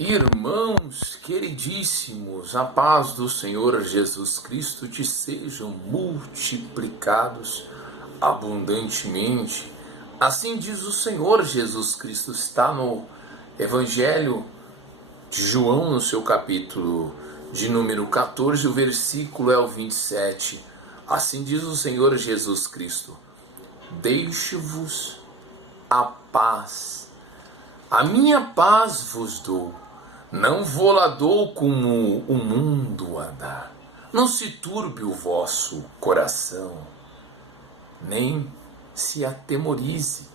Irmãos queridíssimos, a paz do Senhor Jesus Cristo te sejam multiplicados abundantemente. Assim diz o Senhor Jesus Cristo, está no Evangelho de João, no seu capítulo de número 14, o versículo é o 27. Assim diz o Senhor Jesus Cristo: deixo-vos a paz, a minha paz vos dou. Não vou lá dou como o mundo a dá. Não se turbe o vosso coração, nem se atemorize.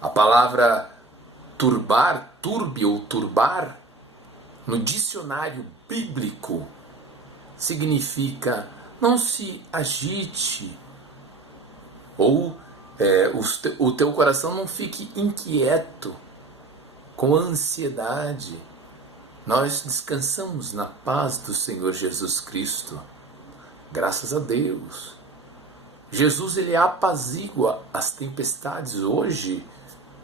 A palavra turbar, turbe ou turbar, no dicionário bíblico, significa não se agite, ou o teu coração não fique inquieto, com ansiedade. Nós descansamos na paz do Senhor Jesus Cristo. Graças a Deus. Jesus, ele apazigua as tempestades. Hoje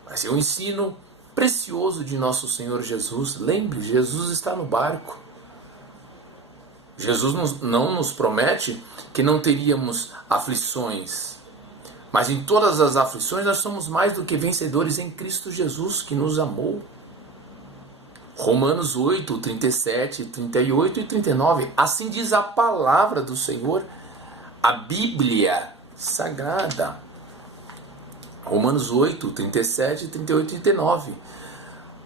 vai ser um ensino precioso de nosso Senhor Jesus. Lembre, Jesus está no barco. Jesus não nos promete que não teríamos aflições. Mas em todas as aflições nós somos mais do que vencedores em Cristo Jesus, que nos amou. Romanos 8, 37, 38 e 39. Assim diz a palavra do Senhor, a Bíblia Sagrada. Romanos 8, 37, 38 e 39.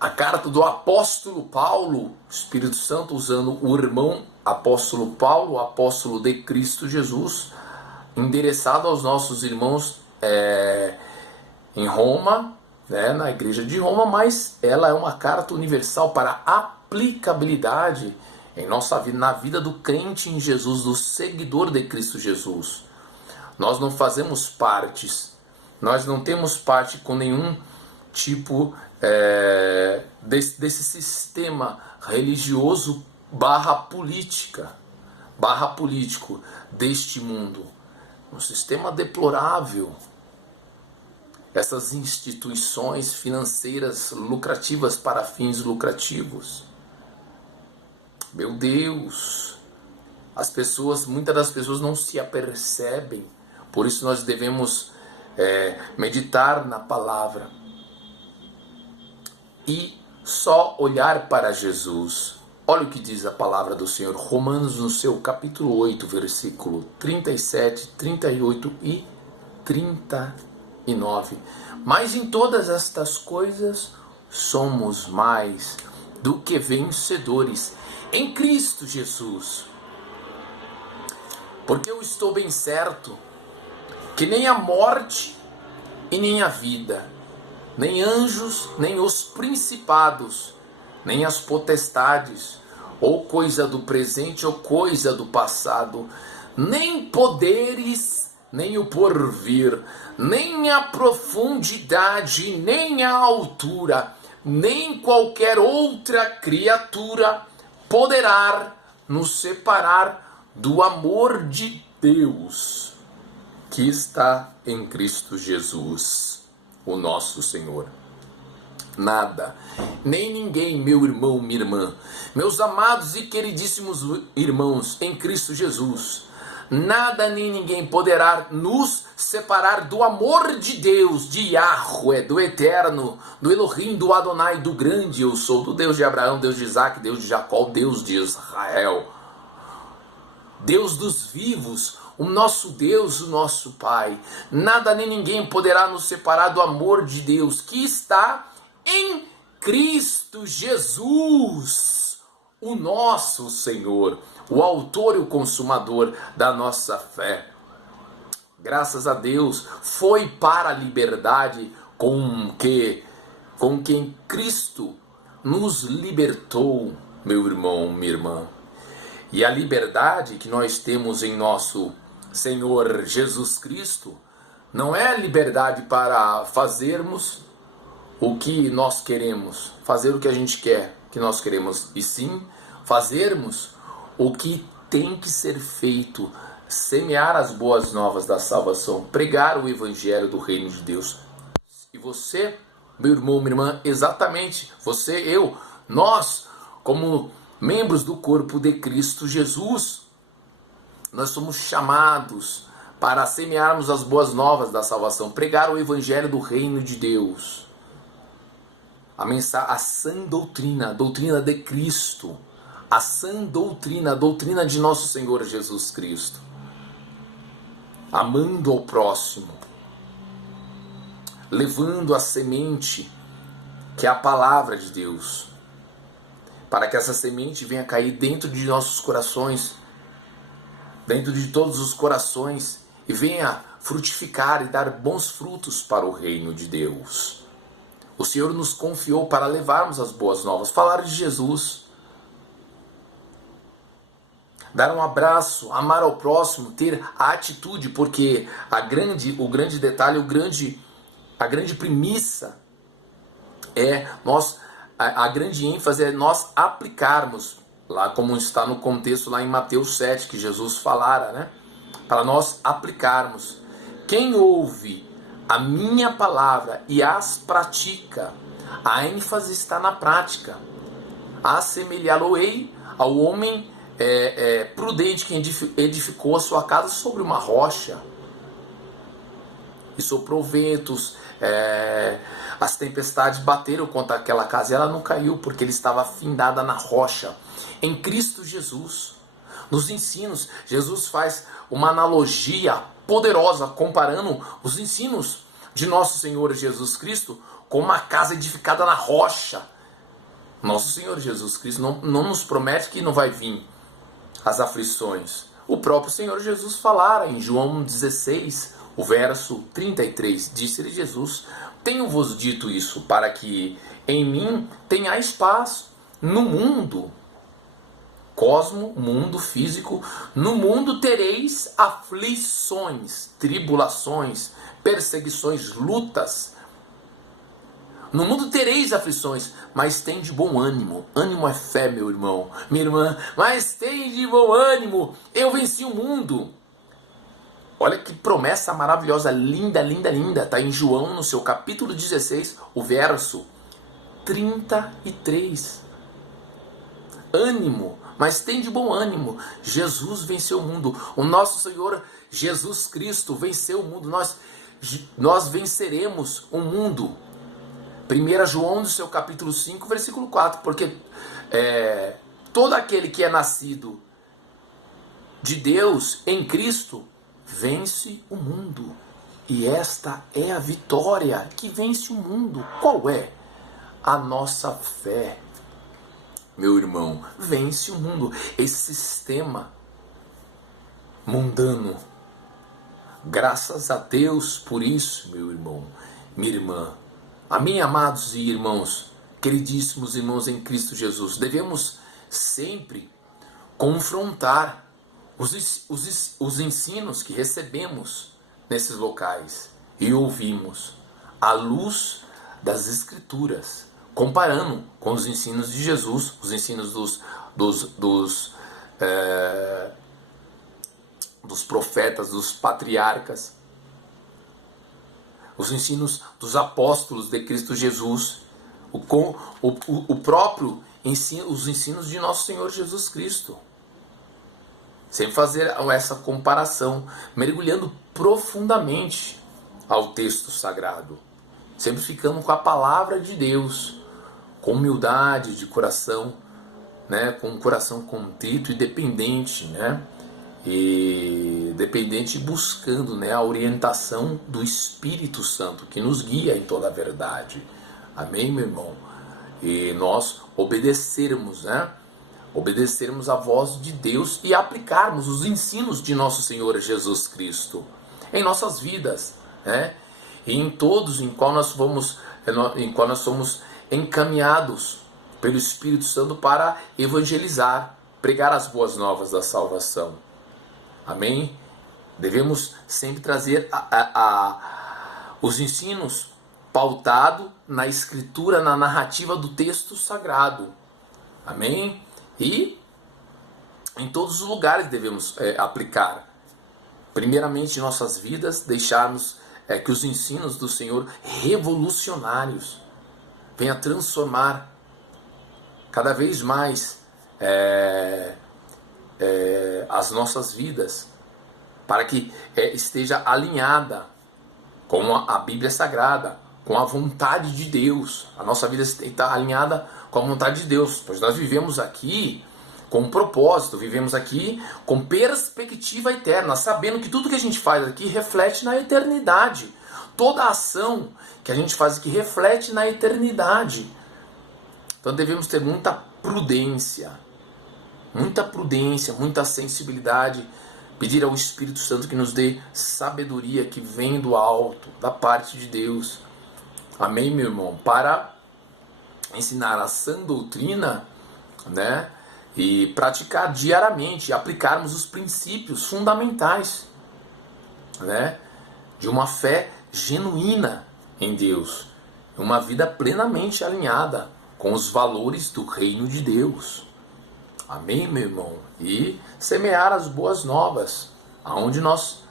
A carta do apóstolo Paulo, Espírito Santo usando o irmão apóstolo Paulo, apóstolo de Cristo Jesus, endereçado aos nossos irmãos em Roma, na igreja de Roma, mas ela é uma carta universal para aplicabilidade em nossa vida, na vida do crente em Jesus, do seguidor de Cristo Jesus. Nós não fazemos partes, nós não temos parte com nenhum tipo desse sistema religioso político deste mundo. Um sistema deplorável. Essas instituições financeiras lucrativas para fins lucrativos. Meu Deus! Muitas das pessoas não se apercebem. Por isso nós devemos meditar na palavra. E só olhar para Jesus. Olha o que diz a palavra do Senhor, Romanos no seu capítulo 8, versículo 37, 38 e 39. Mas em todas estas coisas somos mais do que vencedores em Cristo Jesus. Porque eu estou bem certo que nem a morte e nem a vida, nem anjos, nem os principados, nem as potestades, ou coisa do presente, ou coisa do passado, nem poderes, nem o porvir, nem a profundidade, nem a altura, nem qualquer outra criatura poderá nos separar do amor de Deus, que está em Cristo Jesus, o nosso Senhor. Nada, nem ninguém, meu irmão, minha irmã, meus amados e queridíssimos irmãos em Cristo Jesus, nada nem ninguém poderá nos separar do amor de Deus, de Yahweh, do Eterno, do Elohim, do Adonai, do grande eu sou, do Deus de Abraão, Deus de Isaac, Deus de Jacó, Deus de Israel, Deus dos vivos, o nosso Deus, o nosso Pai. Nada nem ninguém poderá nos separar do amor de Deus, que está em Cristo Jesus, o nosso Senhor, o autor e o consumador da nossa fé. Graças a Deus, foi para a liberdade com quem Cristo nos libertou, meu irmão, minha irmã. E a liberdade que nós temos em nosso Senhor Jesus Cristo não é liberdade para fazermos o que nós queremos, fazer o que a gente quer, que nós queremos, e sim fazermos o que tem que ser feito, semear as boas novas da salvação, pregar o evangelho do reino de Deus. E você, meu irmão, minha irmã, exatamente, você, eu, nós, como membros do corpo de Cristo Jesus, nós somos chamados para semearmos as boas novas da salvação, pregar o evangelho do reino de Deus, a sã doutrina, a doutrina de Cristo, a sã doutrina, a doutrina de nosso Senhor Jesus Cristo, amando ao próximo, levando a semente, que é a palavra de Deus, para que essa semente venha cair dentro de nossos corações, dentro de todos os corações, e venha frutificar e dar bons frutos para o reino de Deus. O Senhor nos confiou para levarmos as boas novas, falar de Jesus, dar um abraço, amar ao próximo, ter a atitude, porque o grande detalhe, a grande premissa é a grande ênfase é nós aplicarmos, lá como está no contexto lá em Mateus 7, que Jesus falara, né? Para nós aplicarmos. Quem ouve a minha palavra e as pratica, a ênfase está na prática. Assemelhá-lo-ei ao homem prudente que edificou a sua casa sobre uma rocha. E soprou ventos, as tempestades bateram contra aquela casa e ela não caiu, porque ele estava findada na rocha. Em Cristo Jesus, nos ensinos, Jesus faz uma analogia poderosa, comparando os ensinos de nosso Senhor Jesus Cristo com uma casa edificada na rocha. Nosso Senhor Jesus Cristo não nos promete que não vai vir as aflições. O próprio Senhor Jesus falara em João 16, o verso 33, disse-lhe Jesus: tenho-vos dito isso para que em mim tenhais paz. No mundo, mundo físico, no mundo tereis aflições, tribulações, perseguições, lutas. No mundo tereis aflições, mas tem de bom ânimo. Ânimo é fé, meu irmão, minha irmã, mas tem de bom ânimo. Eu venci o mundo. Olha que promessa maravilhosa, linda, linda, linda. Está em João, no seu capítulo 16, o verso 33. Ânimo, mas tem de bom ânimo. Jesus venceu o mundo. O nosso Senhor Jesus Cristo venceu o mundo. Nós venceremos o mundo. 1 João, no seu capítulo 5, versículo 4. Porque todo aquele que é nascido de Deus em Cristo vence o mundo. E esta é a vitória que vence o mundo. Qual é? A nossa fé. Meu irmão, vence o mundo. Esse sistema mundano. Graças a Deus por isso, meu irmão, minha irmã. Amém, amados e irmãos, queridíssimos irmãos em Cristo Jesus. Devemos sempre confrontar os ensinos que recebemos nesses locais e ouvimos à luz das Escrituras, comparando com os ensinos de Jesus, os ensinos dos profetas, dos patriarcas, os ensinos dos apóstolos de Cristo Jesus, os ensinos de nosso Senhor Jesus Cristo. Sempre fazer essa comparação, mergulhando profundamente ao texto sagrado, sempre ficando com a palavra de Deus, com humildade de coração, né, com um coração contrito e dependente, né, buscando, né, a orientação do Espírito Santo, que nos guia em toda a verdade. Amém, meu irmão? E nós obedecermos, né, obedecermos a voz de Deus e aplicarmos os ensinos de nosso Senhor Jesus Cristo em nossas vidas, né? E em todos em qual nós somos encaminhados pelo Espírito Santo para evangelizar, pregar as boas novas da salvação. Amém? Devemos sempre trazer os ensinos pautados na escritura, na narrativa do texto sagrado. Amém? E em todos os lugares devemos aplicar. Primeiramente em nossas vidas, deixarmos que os ensinos do Senhor revolucionários, venha transformar cada vez mais as nossas vidas, para que esteja alinhada com a Bíblia Sagrada, com a vontade de Deus. A nossa vida está alinhada com a vontade de Deus, pois nós vivemos aqui com um propósito, vivemos aqui com perspectiva eterna, sabendo que tudo que a gente faz aqui reflete na eternidade. Toda ação que a gente faz aqui reflete na eternidade. Então devemos ter muita prudência, muita sensibilidade, pedir ao Espírito Santo que nos dê sabedoria que vem do alto, da parte de Deus. Amém, meu irmão? Para ensinar a sã doutrina, né? E praticar diariamente, aplicarmos os princípios fundamentais, né? De uma fé genuína em Deus, uma vida plenamente alinhada com os valores do reino de Deus. Amém, meu irmão? E semear as boas novas, aonde nós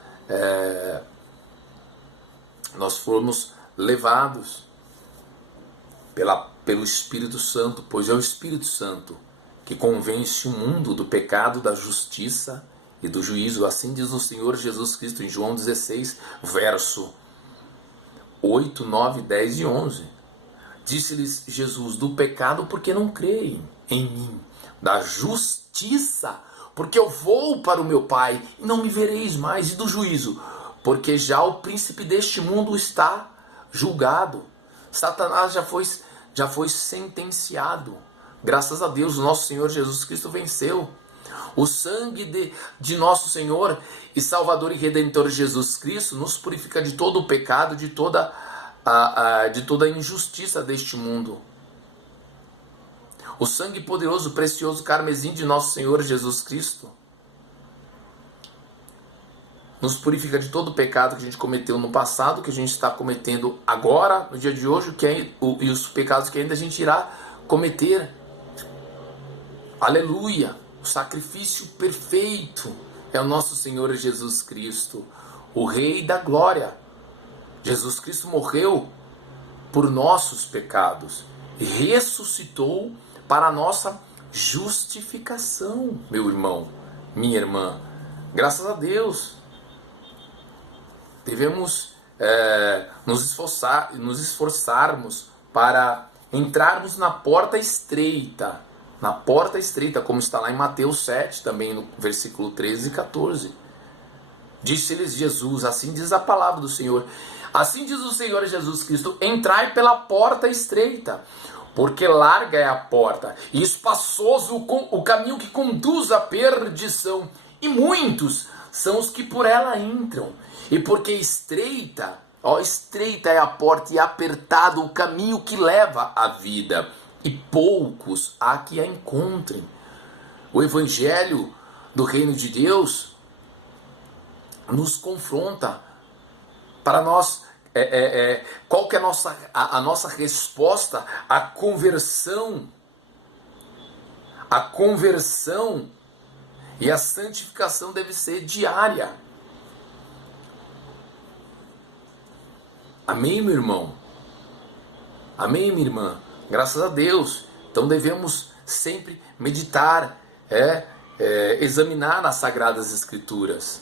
formos levados pelo Espírito Santo, pois é o Espírito Santo que convence o mundo do pecado, da justiça e do juízo. Assim diz o Senhor Jesus Cristo em João 16, verso 8, 9, 10 e 11. Disse-lhes Jesus: do pecado, porque não creem em mim; da justiça, porque eu vou para o meu Pai e não me vereis mais; e do juízo, porque já o príncipe deste mundo está julgado. Satanás já foi sentenciado. Graças a Deus, o nosso Senhor Jesus Cristo venceu. O sangue de nosso Senhor e Salvador e Redentor Jesus Cristo nos purifica de todo o pecado, de toda a injustiça deste mundo. O sangue poderoso, precioso, carmesim de nosso Senhor Jesus Cristo nos purifica de todo o pecado que a gente cometeu no passado, que a gente está cometendo agora, no dia de hoje, e os pecados que ainda a gente irá cometer. Aleluia! O sacrifício perfeito é o nosso Senhor Jesus Cristo, o Rei da Glória. Jesus Cristo morreu por nossos pecados e ressuscitou para a nossa justificação, meu irmão, minha irmã. Graças a Deus. Devemos nos esforçarmos para entrarmos na porta estreita, como está lá em Mateus 7, também no versículo 13 e 14. Disse-lhes Jesus: assim diz a palavra do Senhor, assim diz o Senhor Jesus Cristo: entrai pela porta estreita, porque larga é a porta, e espaçoso o caminho que conduz à perdição, e muitos são os que por ela entram. E porque estreita é a porta e apertado o caminho que leva à vida, e poucos há que a encontrem. O Evangelho do Reino de Deus nos confronta para nós. Qual que é a nossa resposta à conversão? A conversão e a santificação deve ser diária. Amém, meu irmão? Amém, minha irmã? Graças a Deus. Então devemos sempre meditar, examinar as Sagradas Escrituras.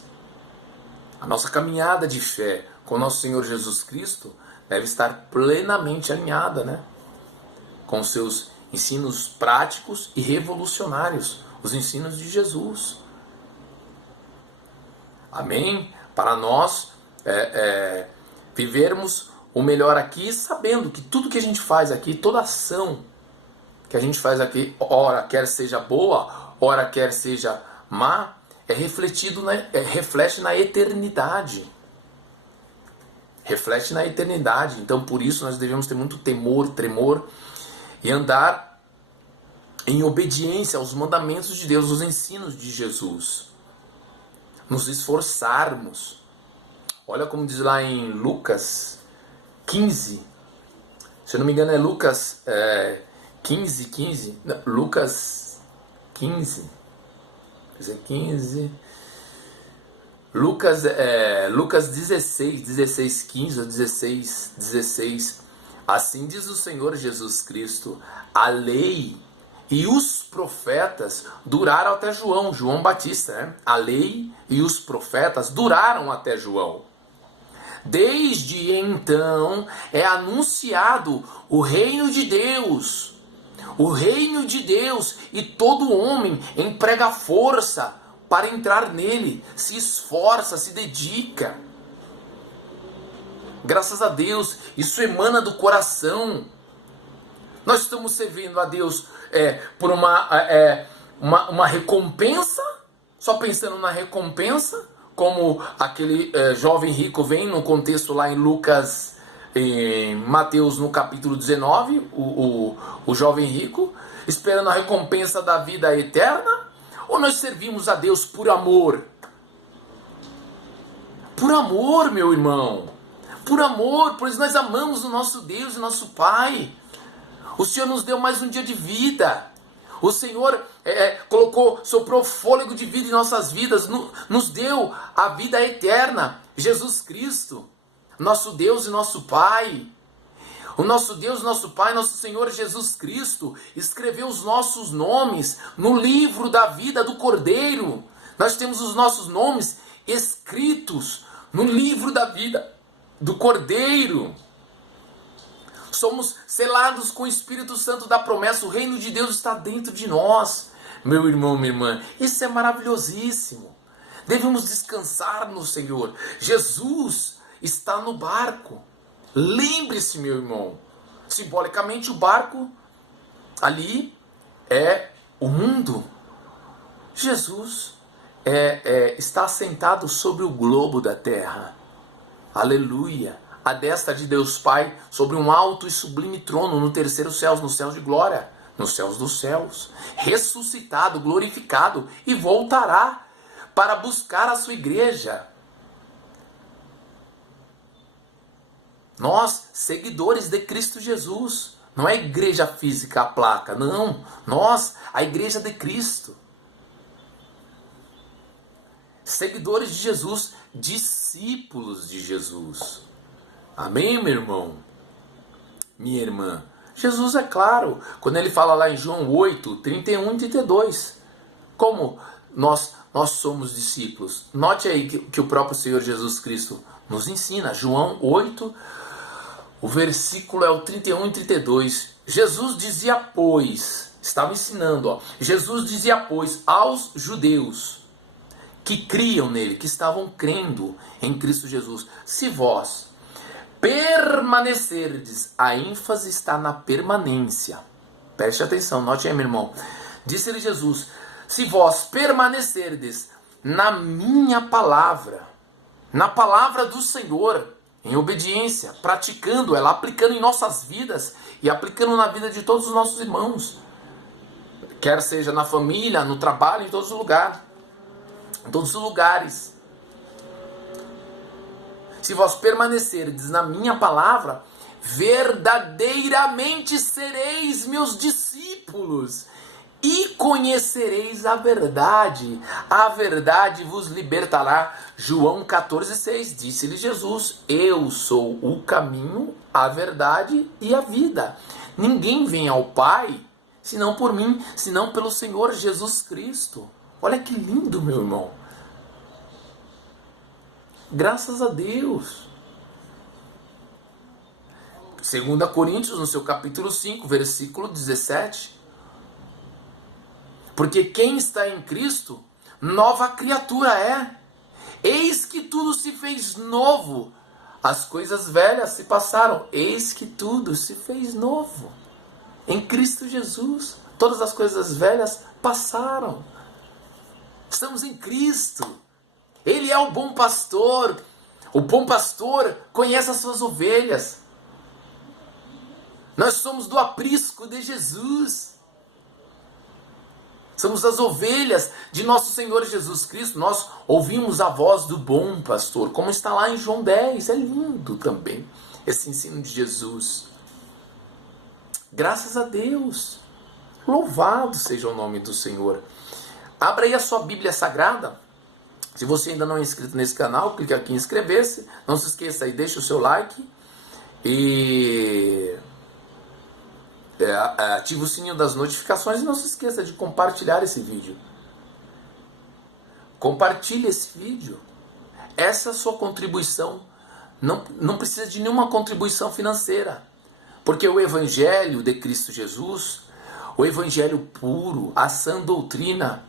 A nossa caminhada de fé com o nosso Senhor Jesus Cristo deve estar plenamente alinhada, né? Com seus ensinos práticos e revolucionários, os ensinos de Jesus. Amém? Para nós vivermos o melhor aqui, sabendo que tudo que a gente faz aqui, toda ação que a gente faz aqui, ora quer seja boa, ora quer seja má, reflete na eternidade. Reflete na eternidade. Então, por isso, nós devemos ter muito temor, tremor, e andar em obediência aos mandamentos de Deus, os ensinos de Jesus. Nos esforçarmos. Olha como diz lá em Lucas 15. Se eu não me engano é Lucas 15. Não, Lucas 15. Quer 15. Lucas 16, 15 ou 16, Assim diz o Senhor Jesus Cristo, a lei e os profetas duraram até João, João Batista, né? A lei e os profetas duraram até João. Desde então é anunciado o reino de Deus. O reino de Deus, e todo homem emprega força para entrar nele, se esforça, se dedica. Graças a Deus, isso emana do coração. Nós estamos servindo a Deus por uma recompensa, só pensando na recompensa, como aquele jovem rico vem no contexto lá em Lucas, em Mateus no capítulo 19, o jovem rico, esperando a recompensa da vida eterna, ou nós servimos a Deus por amor? Por amor, meu irmão, por amor, pois nós amamos o nosso Deus e nosso Pai. O Senhor nos deu mais um dia de vida. O Senhor soprou fôlego de vida em nossas vidas, nos deu a vida eterna. Jesus Cristo, nosso Deus e nosso Pai. O nosso Deus e nosso Pai, nosso Senhor Jesus Cristo, escreveu os nossos nomes no livro da vida do Cordeiro. Nós temos os nossos nomes escritos no livro da vida do Cordeiro. Somos selados com o Espírito Santo da promessa. O reino de Deus está dentro de nós. Meu irmão, minha irmã, isso é maravilhosíssimo. Devemos descansar no Senhor. Jesus está no barco. Lembre-se, meu irmão, simbolicamente o barco ali é o mundo. Jesus está assentado sobre o globo da terra. Aleluia. A destra de Deus Pai, sobre um alto e sublime trono, no terceiro céu, nos céus de glória, nos céus dos céus, ressuscitado, glorificado, e voltará para buscar a sua igreja. Nós, seguidores de Cristo Jesus, não é a igreja física, a placa, não, nós, a igreja de Cristo. Seguidores de Jesus, discípulos de Jesus. Amém, meu irmão? Minha irmã? Jesus é claro, quando ele fala lá em João 8, 31 e 32, como nós somos discípulos. Note aí que o próprio Senhor Jesus Cristo nos ensina. João 8, o versículo é o 31 e 32. Jesus dizia, pois, estava ensinando, Jesus dizia, pois, aos judeus que criam nele, que estavam crendo em Cristo Jesus, se vós permanecerdes, a ênfase está na permanência. Preste atenção, note aí, meu irmão. Disse-lhe Jesus, se vós permanecerdes na minha palavra, na palavra do Senhor, em obediência, praticando ela, aplicando em nossas vidas e aplicando na vida de todos os nossos irmãos, quer seja na família, no trabalho, em todos os lugares, se vós permanecerdes na minha palavra, verdadeiramente sereis meus discípulos e conhecereis a verdade vos libertará. João 14,6, disse-lhe Jesus, eu sou o caminho, a verdade e a vida. Ninguém vem ao Pai, senão por mim, senão pelo Senhor Jesus Cristo. Olha que lindo, meu irmão. Graças a Deus. 2 Coríntios, no seu capítulo 5, versículo 17. Porque quem está em Cristo, nova criatura é. Eis que tudo se fez novo. As coisas velhas se passaram. Eis que tudo se fez novo. Em Cristo Jesus, todas as coisas velhas passaram. Estamos em Cristo. Ele é o bom pastor. O bom pastor conhece as suas ovelhas. Nós somos do aprisco de Jesus. Somos as ovelhas de nosso Senhor Jesus Cristo. Nós ouvimos a voz do bom pastor, como está lá em João 10. É lindo também esse ensino de Jesus. Graças a Deus. Louvado seja o nome do Senhor. Abra aí a sua Bíblia Sagrada. Se você ainda não é inscrito nesse canal, clique aqui em inscrever-se. Não se esqueça aí, deixa o seu like. E ative o sininho das notificações e não se esqueça de compartilhar esse vídeo. Compartilhe esse vídeo. Essa é a sua contribuição. Não precisa de nenhuma contribuição financeira. Porque o Evangelho de Cristo Jesus, o Evangelho puro, a sã doutrina,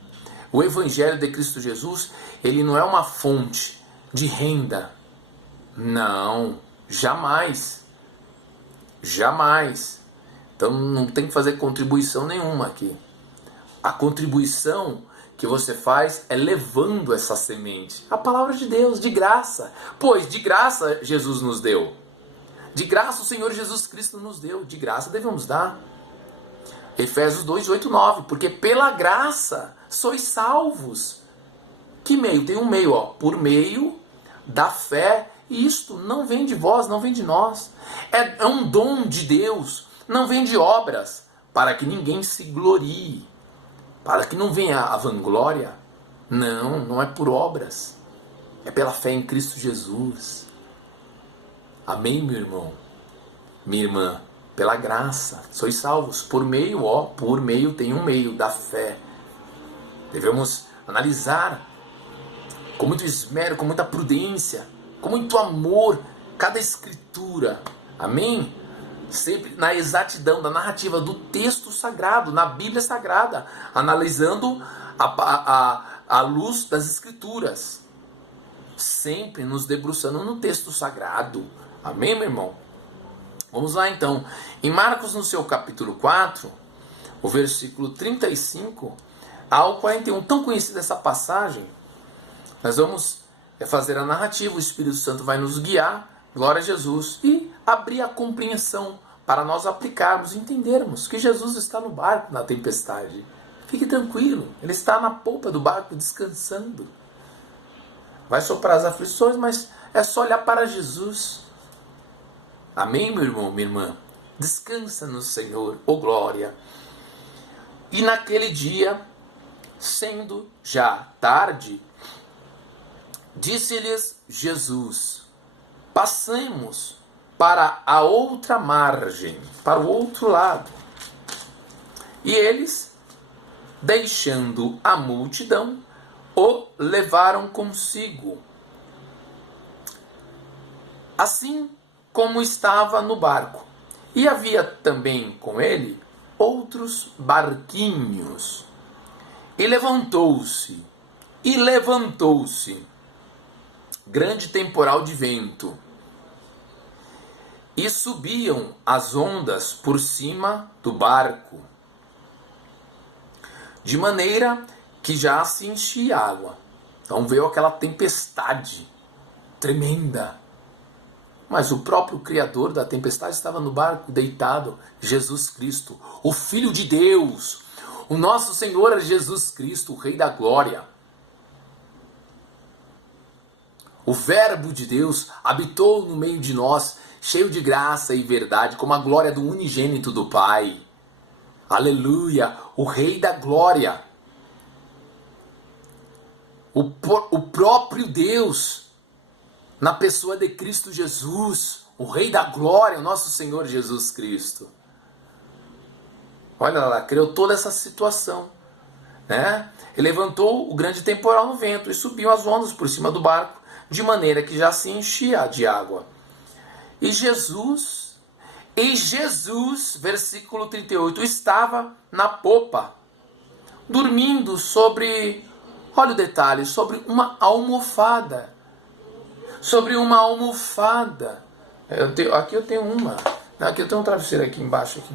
o Evangelho de Cristo Jesus, ele não é uma fonte de renda. Não, jamais. Jamais. Então não tem que fazer contribuição nenhuma aqui. A contribuição que você faz é levando essa semente. A palavra de Deus, de graça. Pois de graça Jesus nos deu. De graça o Senhor Jesus Cristo nos deu. De graça devemos dar. Efésios 2, 8, 9. Porque pela graça sois salvos. Que meio? Tem um meio, por meio da fé. E isto não vem de vós, não vem de nós. É um dom de Deus. Não vem de obras. Para que ninguém se glorie. Para que não venha a vanglória. Não é por obras. É pela fé em Cristo Jesus. Amém, meu irmão? Minha irmã, pela graça, sois salvos. Por meio tem um meio da fé. Devemos analisar com muito esmero, com muita prudência, com muito amor, cada escritura. Amém? Sempre na exatidão da narrativa do texto sagrado, na Bíblia Sagrada, analisando a luz das escrituras, sempre nos debruçando no texto sagrado. Amém, meu irmão? Vamos lá então, em Marcos no seu capítulo 4, o versículo 35 ao 41, tão conhecida essa passagem, nós vamos fazer a narrativa, o Espírito Santo vai nos guiar, glória a Jesus, e abrir a compreensão para nós aplicarmos, entendermos que Jesus está no barco na tempestade. Fique tranquilo, Ele está na polpa do barco descansando. Vai soprar as aflições, mas é só olhar para Jesus. Amém, meu irmão, minha irmã? Descansa no Senhor, glória. E naquele dia, sendo já tarde, disse-lhes Jesus: passemos para a outra margem, para o outro lado. E eles, deixando a multidão, o levaram consigo, assim como estava no barco. E havia também com ele outros barquinhos. E levantou-se grande temporal de vento, e subiam as ondas por cima do barco, de maneira que já se enchia água. Então veio aquela tempestade tremenda. Mas o próprio Criador da tempestade estava no barco, deitado, Jesus Cristo, o Filho de Deus, o nosso Senhor Jesus Cristo, o Rei da Glória. O Verbo de Deus habitou no meio de nós, cheio de graça e verdade, como a glória do unigênito do Pai. Aleluia! O Rei da Glória. O próprio Deus, na pessoa de Cristo Jesus, o Rei da Glória, o nosso Senhor Jesus Cristo. Olha lá, criou toda essa situação, né? Ele levantou o grande temporal no vento e subiu as ondas por cima do barco, de maneira que já se enchia de água. E Jesus, versículo 38, estava na popa, dormindo sobre, olha o detalhe, sobre uma almofada. Sobre uma almofada. Aqui eu tenho uma. Aqui eu tenho um travesseiro aqui embaixo. Aqui.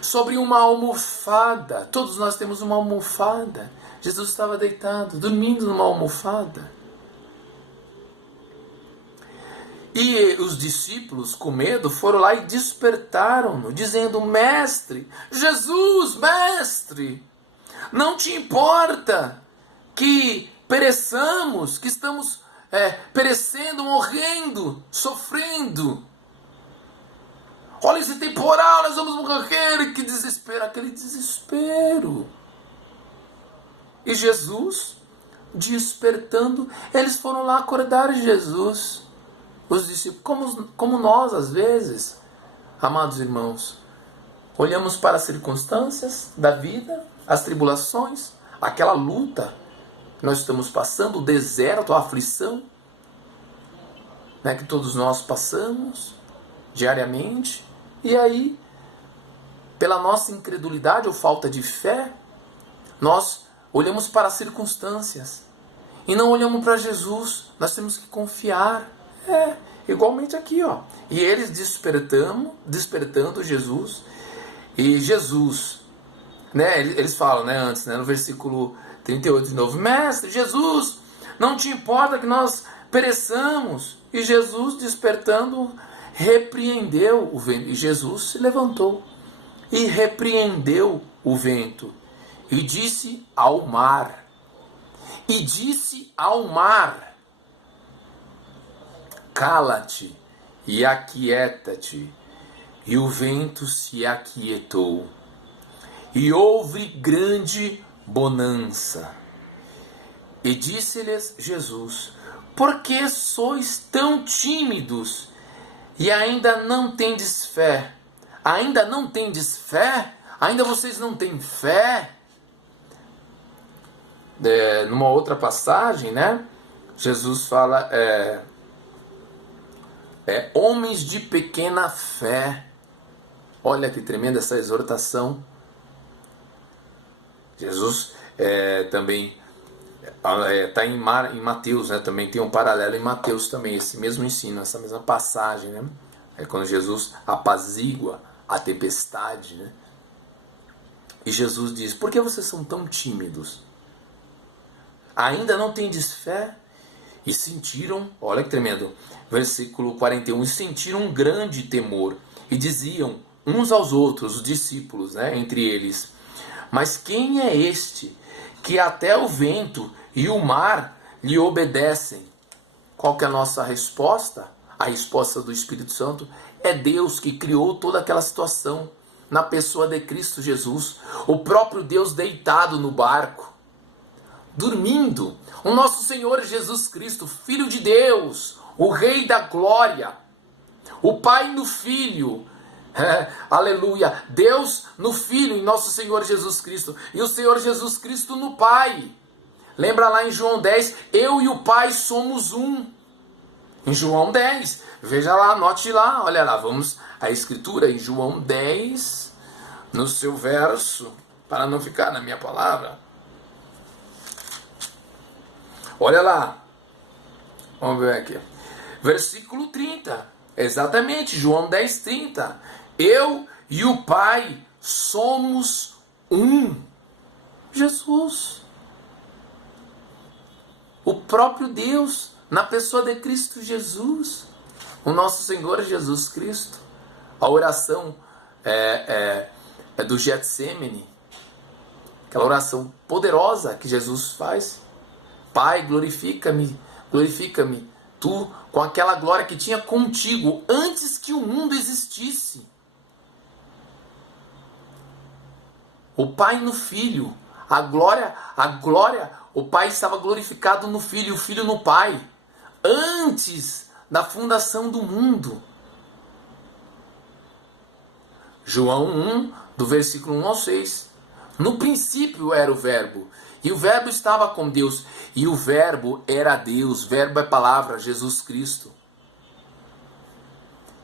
Sobre uma almofada. Todos nós temos uma almofada. Jesus estava deitado, dormindo numa almofada. E os discípulos, com medo, foram lá e despertaram-no, dizendo: Mestre, Jesus, Mestre, não te importa que pereçamos, que estamos perecendo, morrendo, sofrendo. Olha esse temporal, nós vamos morrer, que desespero, aquele desespero. E Jesus, despertando, eles foram lá acordar Jesus. os discípulos, como nós às vezes, amados irmãos, olhamos para as circunstâncias da vida, as tribulações, aquela luta que nós estamos passando, o deserto, a aflição, né, que todos nós passamos diariamente, e aí, pela nossa incredulidade ou falta de fé, nós olhamos para as circunstâncias e não olhamos para Jesus. Nós temos que confiar. Igualmente aqui, ó. E eles despertando Jesus. E Jesus, né, eles falam, né, antes, né, no versículo 38 de novo: Mestre, Jesus, não te importa que nós pereçamos? E Jesus, despertando, repreendeu o vento. E Jesus se levantou e repreendeu o vento. E disse ao mar, cala-te e aquieta-te. E o vento se aquietou. E houve grande bonança. E disse-lhes Jesus: por que sois tão tímidos e ainda não tendes fé? Ainda não tendes fé? Ainda vocês não têm fé? Numa outra passagem, né, Jesus fala, homens de pequena fé. Olha que tremenda essa exortação. Jesus também está em Mateus, né, também tem um paralelo em Mateus também, esse mesmo ensino, essa mesma passagem, né, é quando Jesus apazigua a tempestade, né, e Jesus diz: por que vocês são tão tímidos? Ainda não tendes fé? E sentiram, olha que tremendo, versículo 41, e sentiram um grande temor, e diziam uns aos outros, os discípulos, né, entre eles: mas quem é este que até o vento e o mar lhe obedecem? Qual que é a nossa resposta? A resposta do Espírito Santo é Deus que criou toda aquela situação na pessoa de Cristo Jesus, o próprio Deus deitado no barco, dormindo, o nosso Senhor Jesus Cristo, Filho de Deus, o Rei da Glória, o Pai no Filho, aleluia, Deus no Filho, em nosso Senhor Jesus Cristo, e o Senhor Jesus Cristo no Pai. Lembra lá em João 10, eu e o Pai somos um. Em João 10, veja lá, anote lá, olha lá, vamos à Escritura, em João 10, no seu verso, para não ficar na minha palavra. Olha lá, vamos ver aqui, versículo 30, exatamente, João 10, 30. Eu e o Pai somos um. Jesus, o próprio Deus, na pessoa de Cristo Jesus, o nosso Senhor Jesus Cristo. A oração é do Getsêmani, aquela oração poderosa que Jesus faz. Pai, glorifica-me, tu, com aquela glória que tinha contigo antes que o mundo existisse. O Pai no Filho, a glória, o Pai estava glorificado no Filho, o Filho no Pai, antes da fundação do mundo. João 1, do versículo 1 ao 6. No princípio era o Verbo, e o Verbo estava com Deus, e o Verbo era Deus. Verbo é palavra, Jesus Cristo.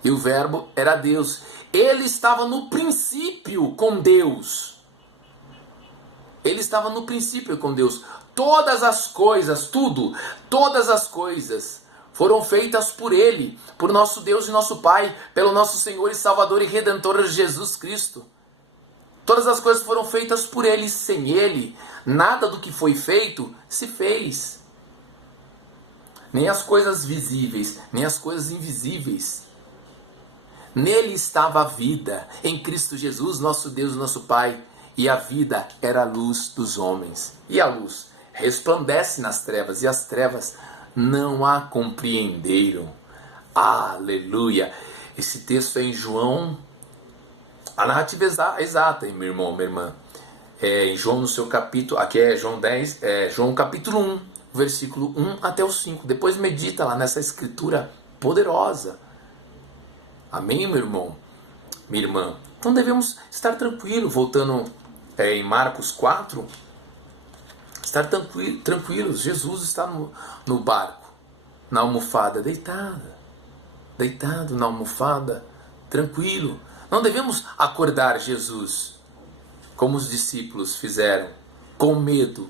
E o Verbo era Deus. Ele estava no princípio com Deus. Ele estava no princípio com Deus. Todas as coisas, todas as coisas foram feitas por Ele, por nosso Deus e nosso Pai, pelo nosso Senhor e Salvador e Redentor Jesus Cristo. Todas as coisas foram feitas por Ele. Sem Ele, nada do que foi feito se fez. Nem as coisas visíveis, nem as coisas invisíveis. Nele estava a vida, em Cristo Jesus, nosso Deus e nosso Pai. E a vida era a luz dos homens. E a luz resplandece nas trevas, e as trevas não a compreenderam. Aleluia! Esse texto é em João. A narrativa exata, meu irmão, minha irmã. Em João, no seu capítulo, aqui é João 10, João capítulo 1, versículo 1 até o 5. Depois medita lá nessa escritura poderosa. Amém, meu irmão? Minha irmã? Então devemos estar tranquilos, voltando em Marcos 4, estar tranquilos. Jesus está no barco, na almofada, deitado na almofada, tranquilo. Não devemos acordar Jesus, como os discípulos fizeram, com medo.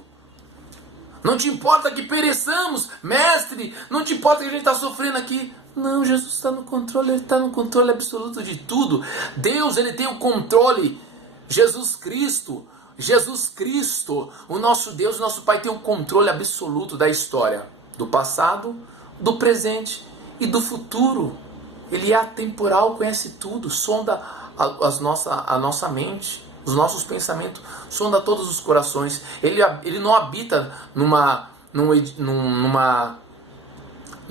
Não te importa que pereçamos, mestre, não te importa que a gente está sofrendo aqui. Não, Jesus está no controle, Ele está no controle absoluto de tudo. Deus, Ele tem o controle. Jesus Cristo, o nosso Deus, o nosso Pai tem o controle absoluto da história, do passado, do presente e do futuro. Ele é atemporal, conhece tudo, sonda a nossa mente, os nossos pensamentos, sonda todos os corações. Ele não habita num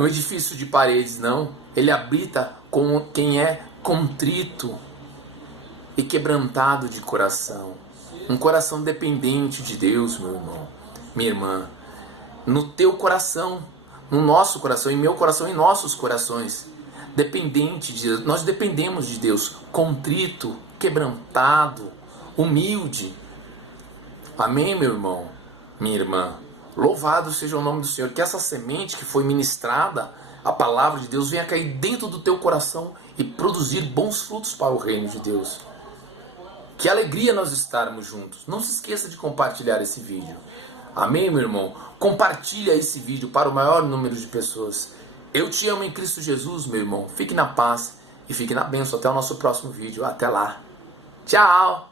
edifício de paredes, não. Ele habita com quem é contrito e quebrantado de coração. Um coração dependente de Deus, meu irmão, minha irmã. No teu coração, no nosso coração, em meu coração, em nossos corações. Dependente de Deus. Nós dependemos de Deus. Contrito, quebrantado, humilde. Amém, meu irmão, minha irmã? Louvado seja o nome do Senhor. Que essa semente que foi ministrada, a palavra de Deus, venha cair dentro do teu coração e produzir bons frutos para o reino de Deus. Que alegria nós estarmos juntos. Não se esqueça de compartilhar esse vídeo. Amém, meu irmão? Compartilha esse vídeo para o maior número de pessoas. Eu te amo em Cristo Jesus, meu irmão. Fique na paz e fique na bênção. Até o nosso próximo vídeo. Até lá. Tchau!